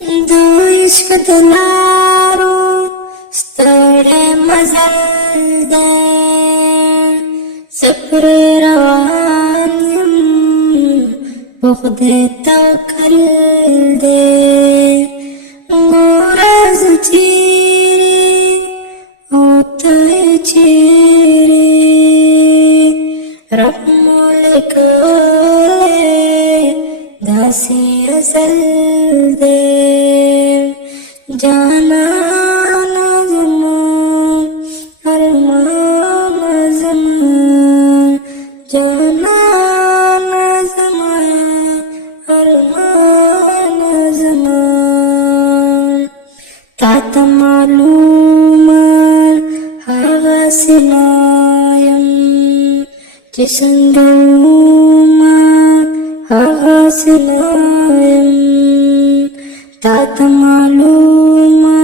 دو عشق دلارو ستړی مزل دی سفر روان یم په خدای توکل دی ګوره زه چیرې او ته چیرې رب مو لیکلی داسې ازل دی جانانه زما ارمانه زما جانانه زما ارمانه زما تا ته معلومه هغسې نه یم چې څنګه ومه هغسې نه یم تا ته معلومه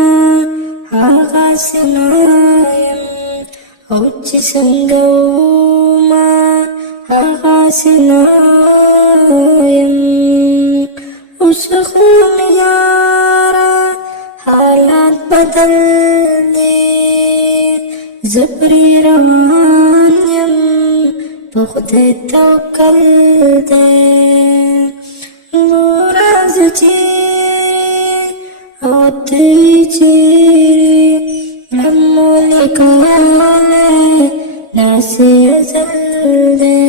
هغسې نه یم او چې څنګه ومه هغسې نه یم اوس خو مې یاره حالات بدل دي زه پرې روان یم په خدای توکل دی ګوره زه چیرې او ته چیرې رب مو لیکلی داسې ازل دی